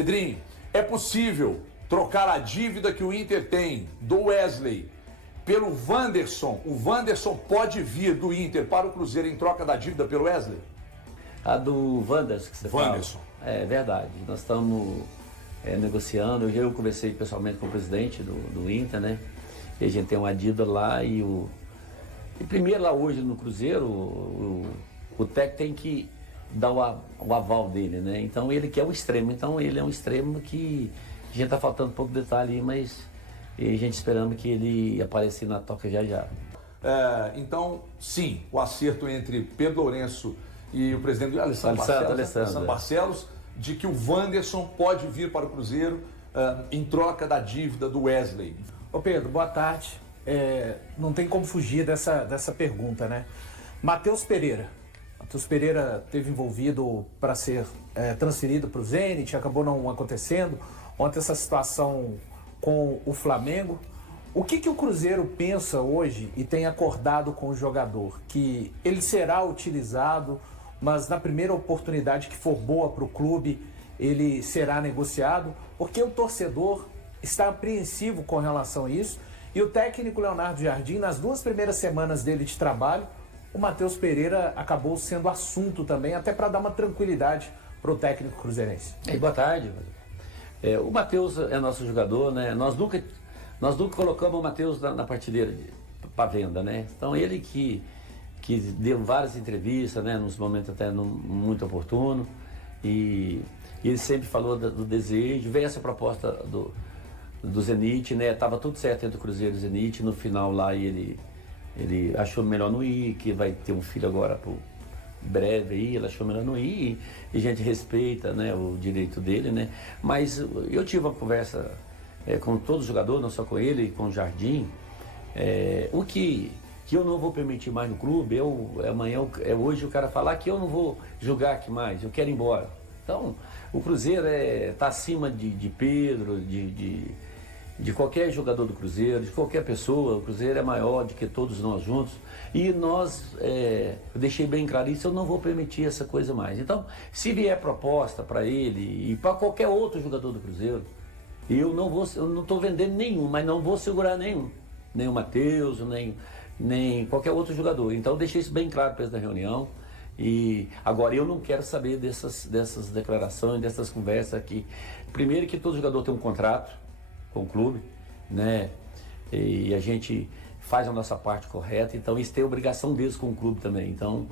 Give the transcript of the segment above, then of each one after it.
Pedrinho, é possível trocar a dívida que o Inter tem do Wesley pelo Wanderson? O Wanderson pode vir do Inter para o Cruzeiro em troca da dívida pelo Wesley? A do Wanderson que você Wanderson. fala. É verdade. Nós estamos negociando. Eu conversei pessoalmente com o presidente do Inter, né? E a gente tem uma dívida lá e primeiro lá hoje no Cruzeiro, o técnico tem que dar o aval dele, né? Então ele quer o extremo. Então ele é um extremo que a gente está faltando um pouco de detalhe, mas a gente esperando que ele apareça na toca já já. Então, sim, o acerto entre Pedro Lourenço e o presidente Alessandro Barcelos, de que o Wanderson pode vir para o Cruzeiro em troca da dívida do Wesley. Ô Pedro, boa tarde. Não tem como fugir dessa pergunta, né? Matheus Pereira esteve envolvido para ser transferido para o Zenit, acabou não acontecendo. Ontem essa situação com o Flamengo. O que o Cruzeiro pensa hoje e tem acordado com o jogador? Que ele será utilizado, mas na primeira oportunidade que for boa para o clube, ele será negociado? Porque o torcedor está apreensivo com relação a isso. E o técnico Leonardo Jardim, nas 2 primeiras semanas dele de trabalho, o Matheus Pereira acabou sendo assunto também, até para dar uma tranquilidade para o técnico cruzeirense. Boa tarde. O Matheus é nosso jogador, né? Nós nunca colocamos o Matheus na prateleira para venda, né? Então ele que deu várias entrevistas, né? Nos momentos até muito oportunos, e ele sempre falou do desejo. Veio essa proposta do Zenit, né? Tava tudo certo entre o Cruzeiro e o Zenit. No final lá ele achou melhor não ir, que vai ter um filho agora por breve aí, ele achou melhor não ir, e a gente respeita, né, o direito dele, né? Mas eu tive uma conversa com todos os jogadores, não só com ele, com o Jardim. O que eu não vou permitir mais no clube, hoje o cara falar que eu não vou jogar aqui mais, eu quero ir embora. Então, o Cruzeiro está acima de Pedro, de qualquer jogador do Cruzeiro, de qualquer pessoa. O Cruzeiro é maior do que todos nós juntos. E eu deixei bem claro isso, eu não vou permitir essa coisa mais. Então, se vier proposta para ele e para qualquer outro jogador do Cruzeiro, eu não estou vendendo nenhum, mas não vou segurar nenhum. Nem o Matheus, nem qualquer outro jogador. Então, eu deixei isso bem claro para eles na reunião. E agora eu não quero saber dessas declarações, dessas conversas aqui. Primeiro que todo jogador tem um contrato com o clube, né? E a gente faz a nossa parte correta, então isso tem obrigação deles com o clube também. Então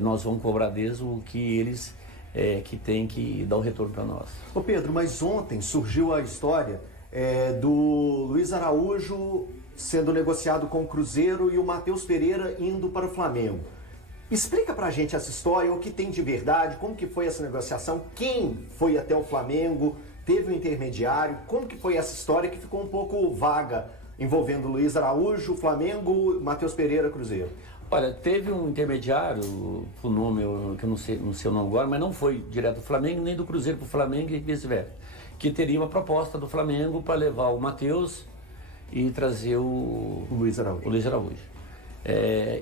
nós vamos cobrar deles o que eles que tem que dar o retorno para nós. Ô Pedro, mas ontem surgiu a história do Luiz Araújo sendo negociado com o Cruzeiro e o Matheus Pereira indo para o Flamengo. Explica pra gente essa história, o que tem de verdade, como que foi essa negociação, quem foi até o Flamengo, teve um intermediário, como que foi essa história que ficou um pouco vaga, envolvendo Luiz Araújo, Flamengo, Matheus Pereira, Cruzeiro? Olha, teve um intermediário, o nome, que eu não sei o nome agora, mas não foi direto do Flamengo, nem do Cruzeiro para o Flamengo e vice-versa, que teria uma proposta do Flamengo para levar o Matheus e trazer o Luiz Araújo.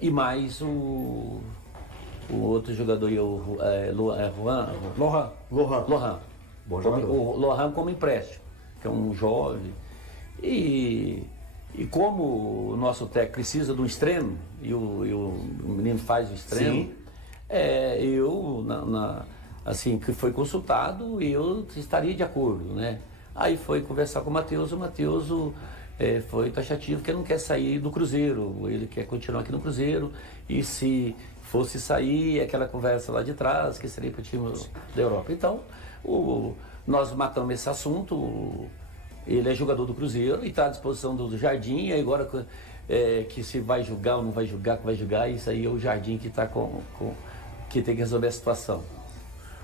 E mais o outro jogador, Lohan. Bom jogador. O Lohan como empréstimo, que é um jovem. E como o nosso técnico precisa de um extremo, e o menino faz o extremo, assim que foi consultado, eu estaria de acordo, né? Aí foi conversar com o Matheus foi taxativo, que ele não quer sair do Cruzeiro, ele quer continuar aqui no Cruzeiro, e se fosse sair, aquela conversa lá de trás, que seria para o time da Europa. Então, nós matamos esse assunto, ele é jogador do Cruzeiro e está à disposição do Jardim, e agora que se vai julgar ou não vai julgar, que vai julgar, isso aí é o Jardim que que tem que resolver a situação.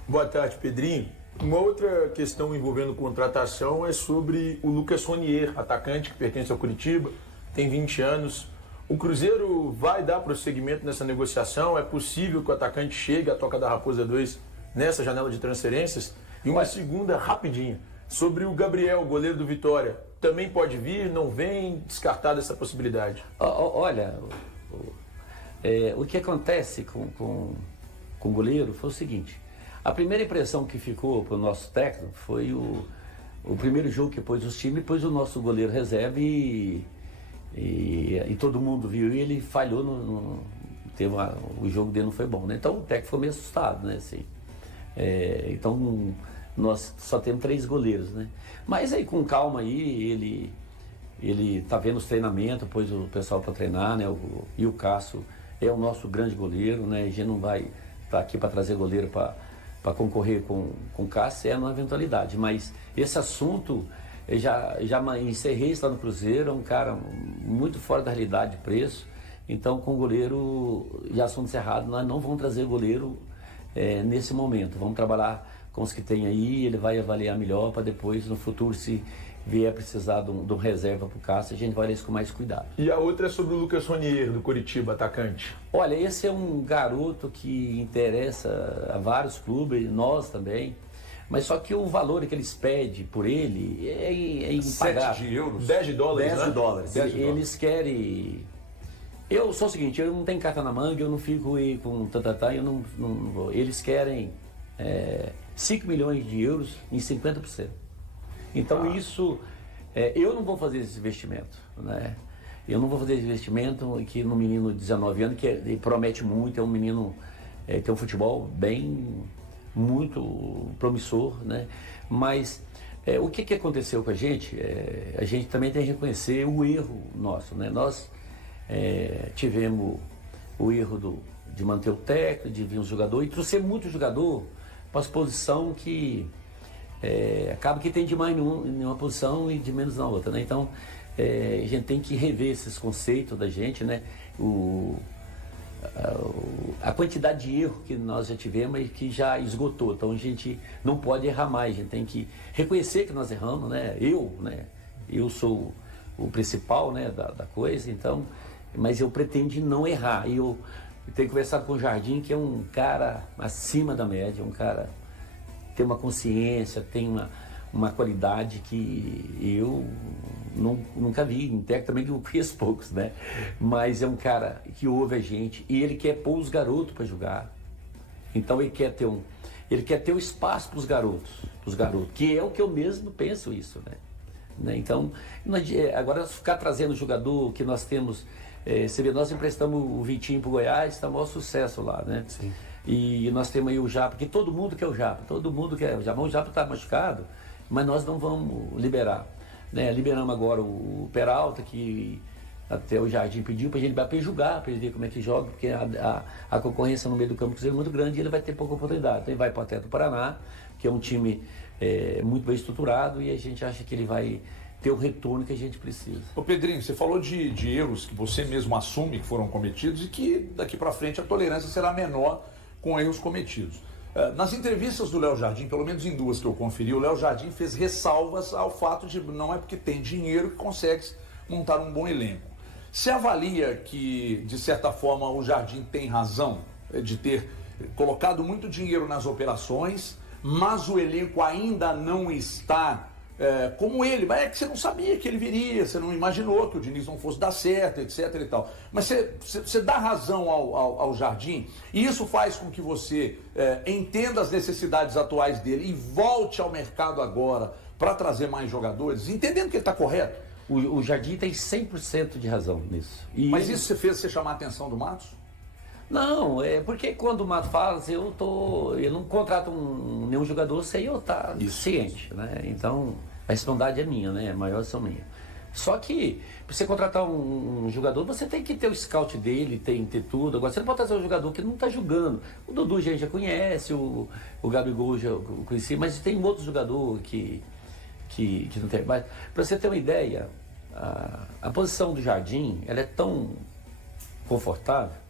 Boa tarde, Pedrinho. Uma outra questão envolvendo contratação é sobre o Lucas Ronier, atacante que pertence ao Curitiba, tem 20 anos. O Cruzeiro vai dar prosseguimento nessa negociação? É possível que o atacante chegue à Toca da Raposa 2 nessa janela de transferências? E uma segunda, rapidinha, sobre o Gabriel, goleiro do Vitória. Também pode vir, não vem, descartada essa possibilidade? Olha, o que acontece com o goleiro foi o seguinte: A primeira impressão que ficou para o nosso técnico foi o primeiro jogo que pôs os times, pôs o nosso goleiro reserva e todo mundo viu e ele falhou, o jogo dele não foi bom, né? Então o técnico ficou meio assustado, né? Assim, então nós só temos 3 goleiros, né? Mas aí com calma aí, ele tá vendo os treinamentos, pôs o pessoal para treinar, né? E o Cássio é o nosso grande goleiro, né? A gente não vai estar aqui para trazer goleiro para concorrer com o Cássio, é uma eventualidade. Mas esse assunto, eu já encerrei isso lá no Cruzeiro, é um cara muito fora da realidade de preço. Então, com o goleiro, já assunto encerrado, nós não vamos trazer goleiro nesse momento. Vamos trabalhar com os que tem aí, ele vai avaliar melhor para depois, no futuro, se vier precisar de um reserva para o Cássio, a gente vai ler isso com mais cuidado. E a outra é sobre o Lucas Ronier, do Coritiba, atacante. Olha, esse é um garoto que interessa a vários clubes, nós também, mas só que o valor que eles pedem por ele é impagável. 7 euros? 10 de dólares, 10 né? de dólares. Eles querem... Eu sou o seguinte, eu não tenho carta na manga, eu não fico aí com eu não vou. Eles querem 5 milhões de euros em 50%. Então isso, eu não vou fazer esse investimento, né? Eu não vou fazer esse investimento aqui no menino de 19 anos, que ele promete muito, é um menino que tem um futebol muito promissor, né? Mas o que aconteceu com a gente? A gente também tem que reconhecer o erro nosso, né? Nós tivemos o erro de manter o técnico, de vir um jogador e trouxer muito jogador para a posição que acaba que tem demais em uma posição e de menos na outra, né? Então a gente tem que rever esses conceitos da gente, né? A quantidade de erro que nós já tivemos e que já esgotou, então a gente não pode errar mais, a gente tem que reconhecer que nós erramos, né? Eu sou o principal, né, da coisa, então, mas eu pretendo não errar. E eu tenho conversado com o Jardim, que é um cara acima da média, um cara que tem uma consciência, tem uma qualidade que eu nunca vi, em técnico também que eu conheço poucos, né? Mas é um cara que ouve a gente e ele quer pôr os garotos para jogar. Então ele quer ter o espaço para os garotos, que é o que eu mesmo penso isso, né? Então, agora ficar trazendo jogador que nós temos, você vê, nós emprestamos o Vitinho para o Goiás, está o maior sucesso lá, né? Sim. E nós temos aí o Japa, que todo mundo quer o Japa, o Japa está machucado, mas nós não vamos liberar, né? Liberamos agora o Peralta, que até o Jardim pediu para a gente jogar, para ele ver como é que joga, porque a concorrência no meio do campo do Cruzeiro é muito grande e ele vai ter pouca oportunidade. Então ele vai para o Atlético do Paraná, que é um time muito bem estruturado, e a gente acha que ele vai ter o retorno que a gente precisa. Ô Pedrinho, você falou de erros que você mesmo assume que foram cometidos e que daqui para frente a tolerância será menor com erros cometidos. Nas entrevistas do Léo Jardim, pelo menos em 2 que eu conferi, o Léo Jardim fez ressalvas ao fato de não é porque tem dinheiro que consegue montar um bom elenco. Você avalia que, de certa forma, o Jardim tem razão de ter colocado muito dinheiro nas operações, mas o elenco ainda não está como ele? É que você não sabia que ele viria, você não imaginou que o Diniz não fosse dar certo, etc e tal. Mas você dá razão ao Jardim, e isso faz com que você entenda as necessidades atuais dele e volte ao mercado agora para trazer mais jogadores, entendendo que ele está correto. O Jardim tem 100% de razão nisso. Mas isso você fez você chamar a atenção do Matos? Não, porque quando o Matos fala, eu não contrato nenhum jogador sem eu estar ciente, né? Então, a responsabilidade é minha, né? A maior são minha. Só que, para você contratar um jogador, você tem que ter o scout dele, tem que ter tudo. Agora, você não pode trazer um jogador que não está jogando. O Dudu a gente já conhece, o Gabigol já conheci, mas tem outros jogadores que não tem. Mas, para você ter uma ideia, a posição do Jardim, ela é tão confortável,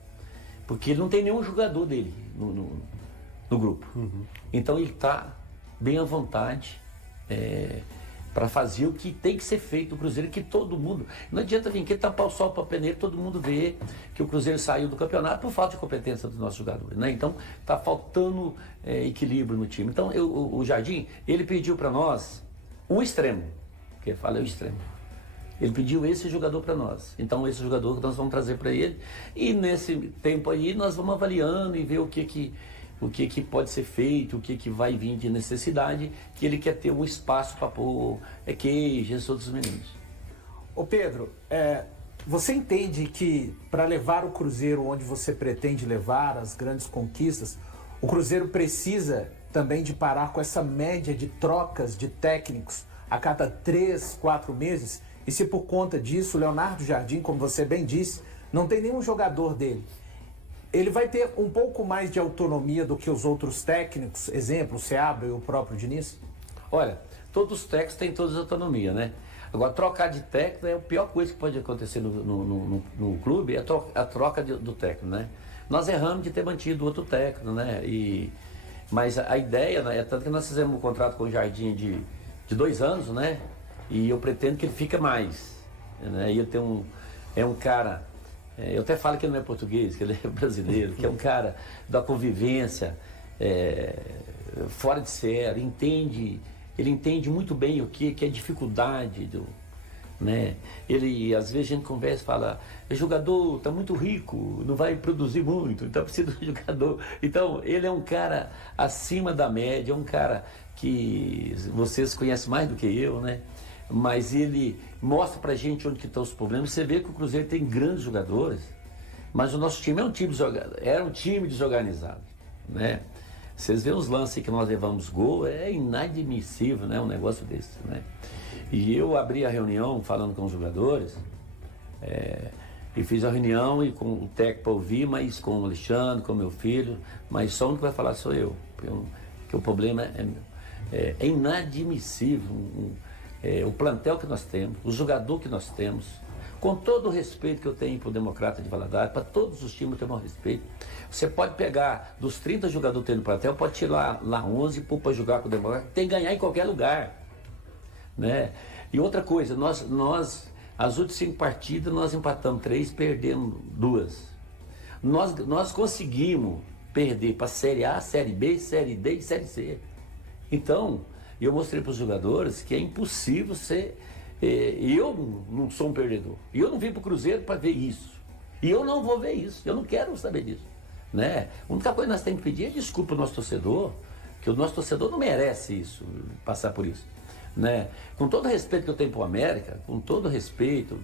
porque ele não tem nenhum jogador dele no grupo. Uhum. Então ele está bem à vontade para fazer o que tem que ser feito no Cruzeiro, que todo mundo... Não adianta vir aqui tapar o sol para peneira, todo mundo vê que o Cruzeiro saiu do campeonato por falta de competência dos nossos jogadores, né? Então está faltando equilíbrio no time. Então o Jardim, ele pediu para nós um extremo, que ele fala o extremo. Ele pediu esse jogador para nós. Então, esse jogador que nós vamos trazer para ele. E nesse tempo aí, nós vamos avaliando e ver o que o que pode ser feito, o que vai vir de necessidade, que ele quer ter um espaço para pôr queijo e outros meninos. Ô Pedro, você entende que para levar o Cruzeiro onde você pretende levar, as grandes conquistas, o Cruzeiro precisa também de parar com essa média de trocas de técnicos a cada 3, 4 meses? E se por conta disso, o Leonardo Jardim, como você bem disse, não tem nenhum jogador dele, ele vai ter um pouco mais de autonomia do que os outros técnicos? Exemplo, o Seabra e o próprio Diniz? Olha, todos os técnicos têm toda a autonomia, né? Agora, trocar de técnico é a pior coisa que pode acontecer no clube, é a troca do técnico, né? Nós erramos de ter mantido outro técnico, né? Mas a ideia, né, é tanto que nós fizemos um contrato com o Jardim de 2 anos, né? E eu pretendo que ele fique mais, né? E eu tenho um cara, eu até falo que ele não é português, que ele é brasileiro, que é um cara da convivência, fora de série, ele entende muito bem o que é dificuldade né? Ele, às vezes a gente conversa e fala, o jogador está muito rico, não vai produzir muito, então precisa de um jogador. Então, ele é um cara acima da média, é um cara que vocês conhecem mais do que eu, né? Mas ele mostra pra gente onde que estão os problemas. Você vê que o Cruzeiro tem grandes jogadores, mas o nosso time era um time desorganizado, né? Vocês veem os lances que nós levamos gol, é inadmissível, né? Um negócio desse, né? E eu abri a reunião falando com os jogadores, e fiz a reunião e com o técnico para ouvir, mas com o Alexandre, com o meu filho, mas só o único que vai falar sou eu, porque o problema é inadmissível. O plantel que nós temos, o jogador que nós temos, com todo o respeito que eu tenho para o Democrata de Valadares, para todos os times eu tenho respeito. Você pode pegar dos 30 jogadores que tem no plantel, pode tirar lá 11 para jogar com o Democrata, tem que ganhar em qualquer lugar, né? E outra coisa, nós as últimas 5 partidas nós empatamos 3, perdemos 2. Nós conseguimos perder para a Série A, Série B, Série D e Série C. Então, eu mostrei para os jogadores que é impossível ser... eu não sou um perdedor. E eu não vim para o Cruzeiro para ver isso. E eu não vou ver isso. Eu não quero saber disso, né? A única coisa que nós temos que pedir é desculpa ao nosso torcedor, que o nosso torcedor não merece isso, passar por isso, né? Com todo o respeito que eu tenho para o América, com todo o respeito,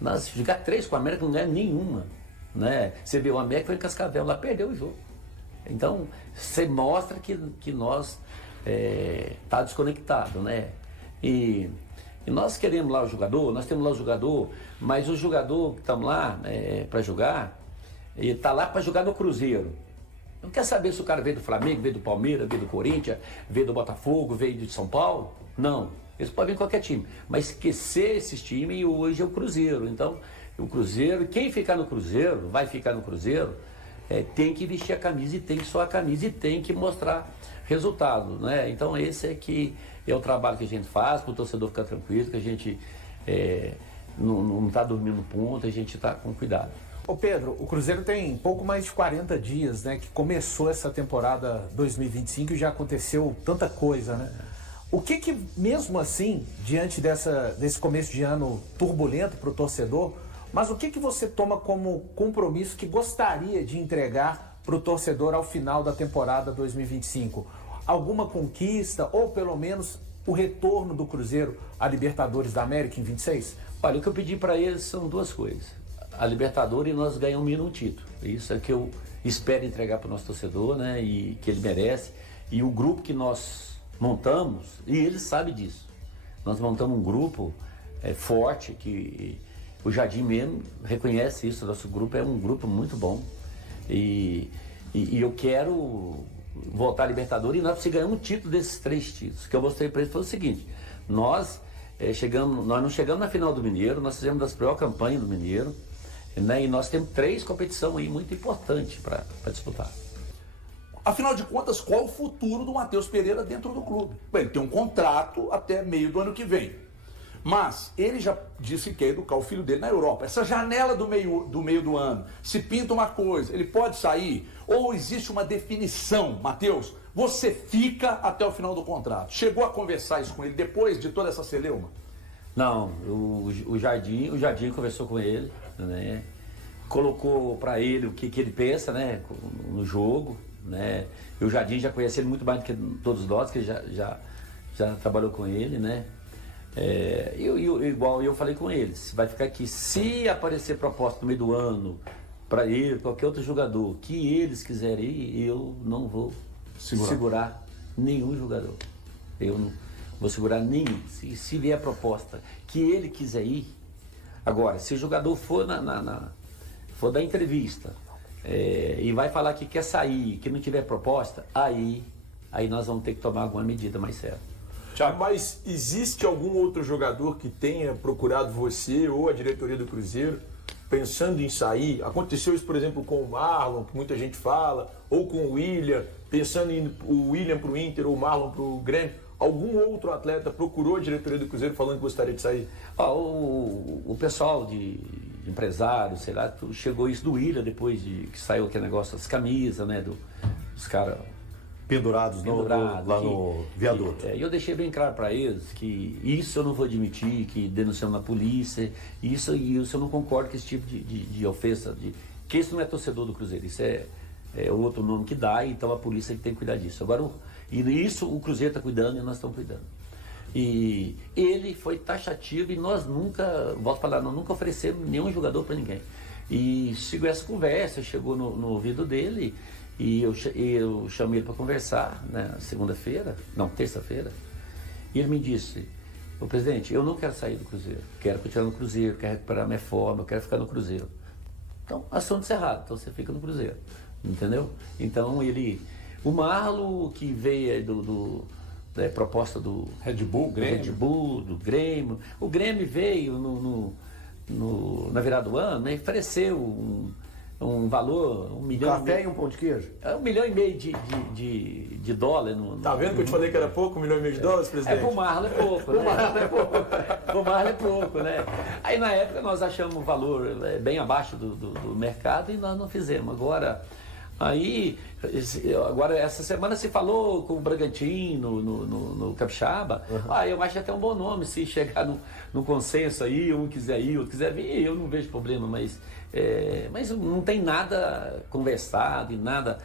nós jogar 3 com o América não ganha nenhuma, né? Você vê o América foi em Cascavel, lá perdeu o jogo. Então, você mostra que nós tá desconectado, né? E nós queremos lá o jogador, nós temos lá o jogador, mas o jogador que estamos lá para jogar, ele está lá para jogar no Cruzeiro. Não quer saber se o cara veio do Flamengo, veio do Palmeiras, veio do Corinthians, veio do Botafogo, veio de São Paulo. Não, eles podem vir em qualquer time. Mas esquecer esses times hoje é o Cruzeiro. Então, o Cruzeiro, quem ficar no Cruzeiro, vai ficar no Cruzeiro, tem que vestir a camisa e tem que suar a camisa e tem que mostrar resultado, né? Então esse é o trabalho que a gente faz para o torcedor ficar tranquilo, que a gente não está dormindo ponto, a gente está com cuidado. Ô Pedro, o Cruzeiro tem pouco mais de 40 dias, né, que começou essa temporada 2025 e já aconteceu tanta coisa, né? O que mesmo assim, diante desse começo de ano turbulento para o torcedor, mas o que você toma como compromisso que gostaria de entregar para o torcedor ao final da temporada 2025? Alguma conquista ou pelo menos o retorno do Cruzeiro à Libertadores da América em 26? Olha, o que eu pedi para eles são 2 coisas. A Libertadores, e nós ganhamos um título. Isso é que eu espero entregar para o nosso torcedor, né? E que ele merece. E o grupo que nós montamos, e ele sabe disso. Nós montamos um grupo forte, que o Jardim mesmo reconhece isso. Nosso grupo é um grupo muito bom. E eu quero voltar à Libertadores e nós precisamos ganhar um título desses 3 títulos. O que eu mostrei para eles foi o seguinte: nós não chegamos na final do Mineiro, nós fizemos das piores campanhas do Mineiro, né? E nós temos 3 competições aí muito importantes para disputar. Afinal de contas, qual o futuro do Matheus Pereira dentro do clube? Bem, ele tem um contrato até meio do ano que vem. Mas ele já disse que quer educar o filho dele na Europa. Essa janela do meio do ano, se pinta uma coisa, ele pode sair? Ou existe uma definição? Matheus, você fica até o final do contrato. Chegou a conversar isso com ele depois de toda essa celeuma? Não, o Jardim conversou com ele, né? Colocou para ele o que ele pensa, né, no jogo, né? E o Jardim já conhece ele muito mais do que todos nós, que já trabalhou com ele, né? Igual eu falei com eles, vai ficar aqui. Se aparecer proposta no meio do ano para ele, qualquer outro jogador que eles quiserem ir, eu não vou segurar nenhum jogador. Eu não vou segurar nenhum. Se vier a proposta que ele quiser ir, agora, se o jogador for for dar entrevista e vai falar que quer sair, que não tiver proposta, aí nós vamos ter que tomar alguma medida mais séria. Mas existe algum outro jogador que tenha procurado você ou a diretoria do Cruzeiro pensando em sair? Aconteceu isso, por exemplo, com o Marlon, que muita gente fala, ou com o William, pensando em o William para o Inter ou o Marlon para o Grêmio. Algum outro atleta procurou a diretoria do Cruzeiro falando que gostaria de sair? O pessoal de empresários, sei lá, chegou isso do William depois de que saiu aquele negócio das camisas, né, dos caras pendurados lá no viaduto. E eu deixei bem claro para eles que isso eu não vou admitir, que denunciamos na polícia, isso eu não concordo com esse tipo de ofensa, que isso não é torcedor do Cruzeiro, isso é outro nome que dá, então a polícia tem que cuidar disso. Agora, isso o Cruzeiro está cuidando e nós estamos cuidando. E ele foi taxativo e nós nunca, volto a falar, nós nunca oferecemos nenhum jogador para ninguém. E chegou essa conversa, chegou no ouvido dele, e eu chamei ele para conversar, né, terça-feira, e ele me disse: ô presidente, eu não quero sair do Cruzeiro, quero continuar no Cruzeiro, quero recuperar minha forma, eu quero ficar no Cruzeiro. Então, assunto encerrado, então você fica no Cruzeiro, entendeu? Então o Marlon, que veio da proposta do Red Bull, do Grêmio, o Grêmio veio na virada do ano, né, ofereceu um valor, 1 milhão. Café e um pão de queijo? 1,5 milhão de dólar. Tá vendo que eu te falei que era pouco, 1,5 milhão de dólares, presidente? Pro Marlon é pouco, né? Pro Marlon é pouco, né? Aí na época nós achamos um valor bem abaixo do mercado e nós não fizemos. Agora essa semana se falou com o Bragantino no Capixaba. Eu acho até um bom nome se chegar no consenso aí, um quiser ir, outro quiser vir, eu não vejo problema, mas não tem nada conversado e nada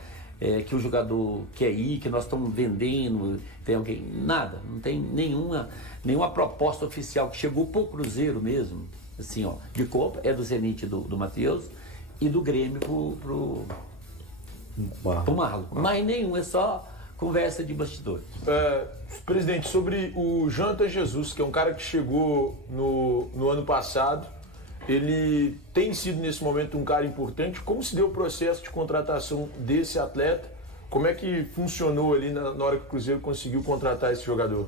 que o jogador quer ir, que nós estamos vendendo, tem alguém, nada, não tem nenhuma proposta oficial que chegou pro Cruzeiro mesmo, assim, ó, de compra, do Zenit do Matheus e do Grêmio pro Marlon. Mas nenhum, é só conversa de bastidores. Presidente, sobre o Jonathan Jesus, que é um cara que chegou no ano passado, ele tem sido nesse momento um cara importante. Como se deu o processo de contratação desse atleta? Como é que funcionou ali na hora que o Cruzeiro conseguiu contratar esse jogador?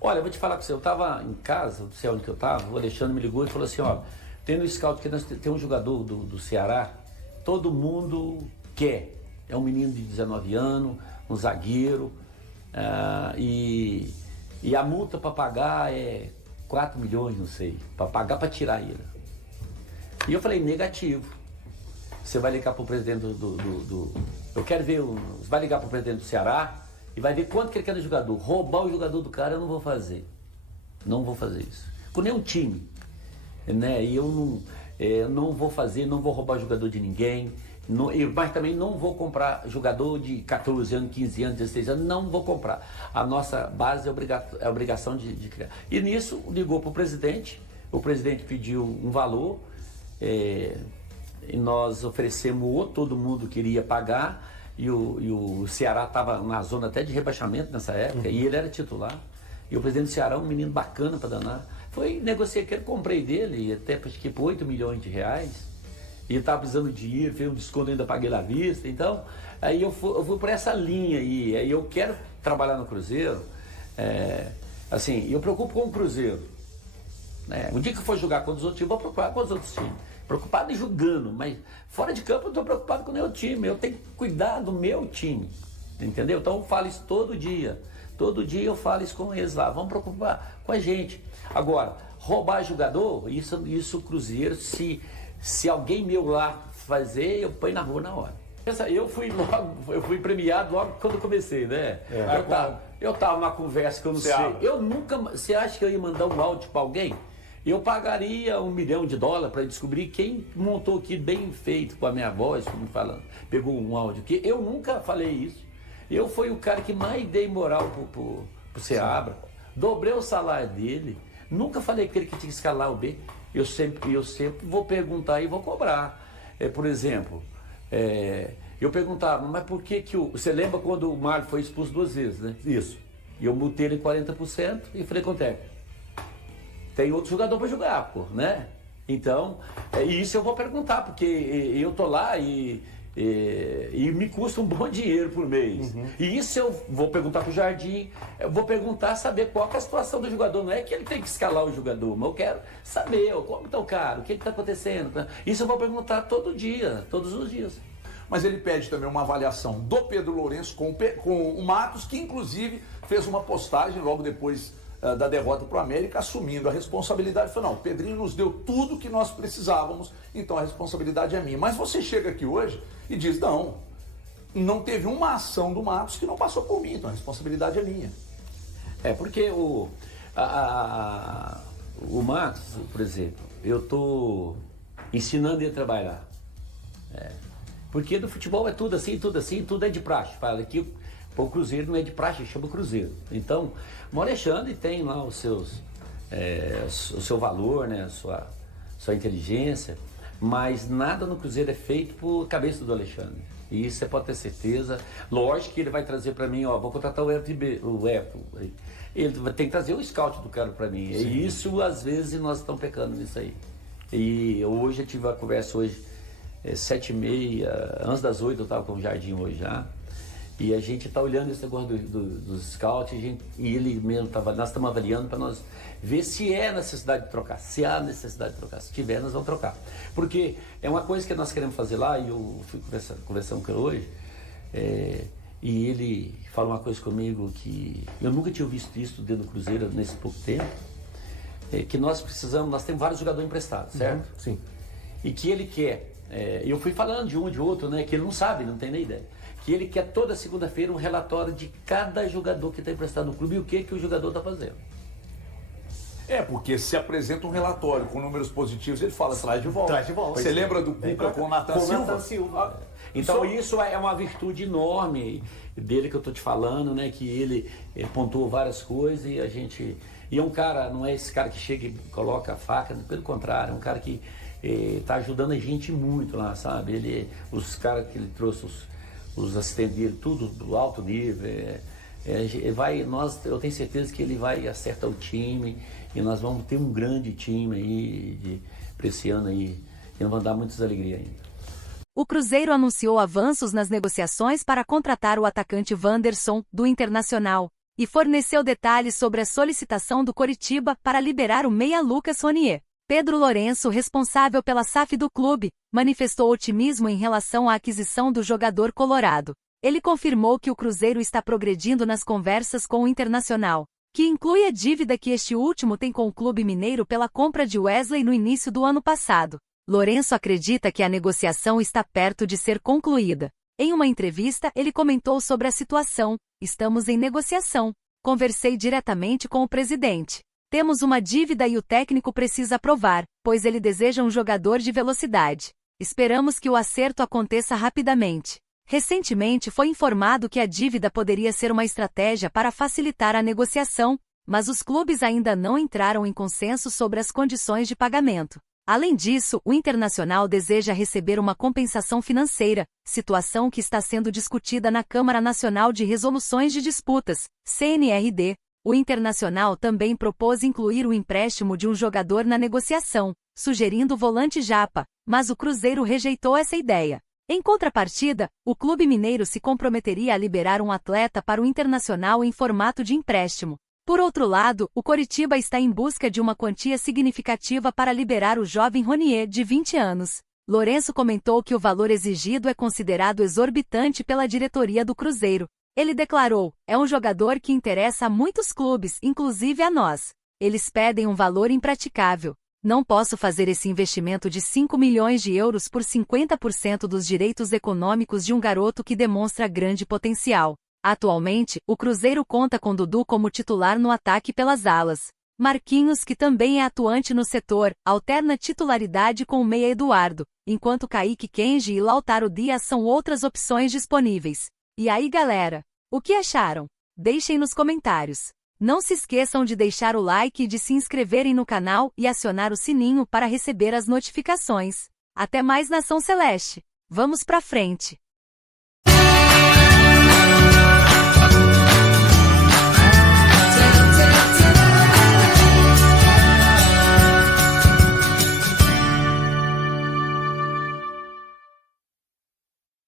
Olha, eu vou te falar com você, eu estava em casa, não sei onde que eu estava, o Alexandre me ligou e falou assim: ó, tem no scout que nós tem um jogador do Ceará, todo mundo quer. É um menino de 19 anos, um zagueiro, e a multa para pagar é 4 milhões, não sei, para pagar para tirar ele. E eu falei: negativo. Você vai ligar para o presidente eu quero ver, você vai ligar para o presidente do Ceará e vai ver quanto que ele quer do jogador. Roubar o jogador do cara eu não vou fazer. Não vou fazer isso. Com nenhum time. Né? E eu não vou fazer, não vou roubar jogador de ninguém. Mas também não vou comprar jogador de 14 anos, 15 anos, 16 anos, não vou comprar. A nossa base é obrigação de criar. E nisso ligou para o presidente pediu um valor, e nós oferecemos, todo mundo queria pagar, e o Ceará estava na zona até de rebaixamento nessa época, e ele era titular. E o presidente do Ceará, um menino bacana para danar, negociei que eu comprei dele, até acho que por 8 milhões de reais. E ele estava precisando de dinheiro, fez um desconto, ainda paguei à vista. Então, aí eu fui por essa linha aí eu quero trabalhar no Cruzeiro. Assim, eu preocupo com o Cruzeiro. Né? Um dia que eu for jogar contra os outros times, eu vou preocupar com os outros times. Preocupado em jogando, mas fora de campo eu estou preocupado com o meu time. Eu tenho que cuidar do meu time. Entendeu? Então eu falo isso todo dia. Todo dia eu falo isso com eles lá. Vamos preocupar com a gente. Agora, roubar jogador, isso o Cruzeiro, se alguém meu lá fazer, eu ponho na rua na hora. Eu fui premiado logo quando comecei, né? Eu tava numa conversa que eu não sei. Você acha que eu ia mandar um áudio para alguém? eu pagaria $1 milhão para descobrir quem montou aqui bem feito com a minha voz, como falando, pegou um áudio aqui. Eu nunca falei isso. Eu fui o cara que mais dei moral pro Seabra, dobrei o salário dele, nunca falei que ele que tinha que escalar o B. Eu sempre vou perguntar e vou cobrar. Por exemplo, eu perguntava, mas por que você lembra quando o Mário foi expulso 2 vezes, né? Isso. E eu mutei ele 40% e falei com o técnico, tem outro jogador para jogar, pô, né? Então, isso eu vou perguntar, porque eu tô lá e me custa um bom dinheiro por mês. E isso eu vou perguntar pro Jardim, eu vou perguntar, saber qual que é a situação do jogador. Não é que ele tem que escalar o jogador, mas eu quero saber como está o cara, o que está acontecendo. Isso eu vou perguntar todo dia, todos os dias. Mas ele pede também uma avaliação do Pedro Lourenço com o Matos, que inclusive fez uma postagem logo depois da derrota para o América, assumindo a responsabilidade. Falou, não, o Pedrinho nos deu tudo que nós precisávamos, então a responsabilidade é minha. Mas você chega aqui hoje e diz, não teve uma ação do Matos que não passou por mim, então a responsabilidade é minha. Porque o Matos, por exemplo, eu estou ensinando ele a trabalhar. Porque no futebol é tudo assim, tudo é de praxe. Fala que o Cruzeiro não é de praxe, chama Cruzeiro. Então, o Alexandre tem lá o seu valor, né, a sua inteligência, mas nada no Cruzeiro é feito por cabeça do Alexandre. E isso você pode ter certeza. Lógico que ele vai trazer para mim, vou contratar o Everton. Ele tem que trazer o scout do cara para mim. Sim. E isso, às vezes, nós estamos pecando nisso aí. E hoje eu tive uma conversa 7h30, antes das 8 eu estava com o Jardim hoje já. E a gente está olhando esse negócio dos scouts e ele mesmo nós estamos avaliando para nós ver se é necessidade de trocar, se há necessidade de trocar. Se tiver, nós vamos trocar. Porque é uma coisa que nós queremos fazer lá, e eu fui conversando com ele hoje, e ele fala uma coisa comigo que eu nunca tinha visto isso dentro do Cruzeiro nesse pouco tempo, que nós temos vários jogadores emprestados, certo? Sim. E que ele quer, eu fui falando de um de outro, né, que ele não sabe, não tem nem ideia. Que ele quer toda segunda-feira um relatório de cada jogador que está emprestado no clube e o que o jogador está fazendo. Porque se apresenta um relatório com números positivos, ele fala, traz de volta. Traz de volta. Você lembra do Cuca com o Natan Silva? Então isso é uma virtude enorme dele que eu estou te falando, né? Que ele pontuou várias coisas e é um cara, não é esse cara que chega e coloca a faca, pelo contrário, é um cara que está ajudando a gente muito lá, sabe? Os caras que ele trouxe, os assistentes dele, tudo do alto nível. Eu tenho certeza que ele vai acertar o time e nós vamos ter um grande time aí para esse ano aí e nós vamos dar muitas alegrias ainda. O Cruzeiro anunciou avanços nas negociações para contratar o atacante Wanderson, do Internacional, e forneceu detalhes sobre a solicitação do Coritiba para liberar o meia Lucas Ronier. Pedro Lourenço, responsável pela SAF do clube, manifestou otimismo em relação à aquisição do jogador colorado. Ele confirmou que o Cruzeiro está progredindo nas conversas com o Internacional, que inclui a dívida que este último tem com o clube mineiro pela compra de Wesley no início do ano passado. Lourenço acredita que a negociação está perto de ser concluída. Em uma entrevista, ele comentou sobre a situação: "Estamos em negociação. Conversei diretamente com o presidente. Temos uma dívida e o técnico precisa aprovar, pois ele deseja um jogador de velocidade. Esperamos que o acerto aconteça rapidamente." Recentemente foi informado que a dívida poderia ser uma estratégia para facilitar a negociação, mas os clubes ainda não entraram em consenso sobre as condições de pagamento. Além disso, o Internacional deseja receber uma compensação financeira, situação que está sendo discutida na Câmara Nacional de Resoluções de Disputas, CNRD. O Internacional também propôs incluir o empréstimo de um jogador na negociação, sugerindo o volante Japa, mas o Cruzeiro rejeitou essa ideia. Em contrapartida, o clube mineiro se comprometeria a liberar um atleta para o Internacional em formato de empréstimo. Por outro lado, o Coritiba está em busca de uma quantia significativa para liberar o jovem Ronier, de 20 anos. Lourenço comentou que o valor exigido é considerado exorbitante pela diretoria do Cruzeiro. Ele declarou: "É um jogador que interessa a muitos clubes, inclusive a nós. Eles pedem um valor impraticável. Não posso fazer esse investimento de 5 milhões de euros por 50% dos direitos econômicos de um garoto que demonstra grande potencial." Atualmente, o Cruzeiro conta com Dudu como titular no ataque pelas alas. Marquinhos, que também é atuante no setor, alterna titularidade com o meia Eduardo, enquanto Kaique Kenji e Lautaro Dias são outras opções disponíveis. E aí, galera? O que acharam? Deixem nos comentários. Não se esqueçam de deixar o like e de se inscreverem no canal e acionar o sininho para receber as notificações. Até mais, Nação Celeste! Vamos pra frente!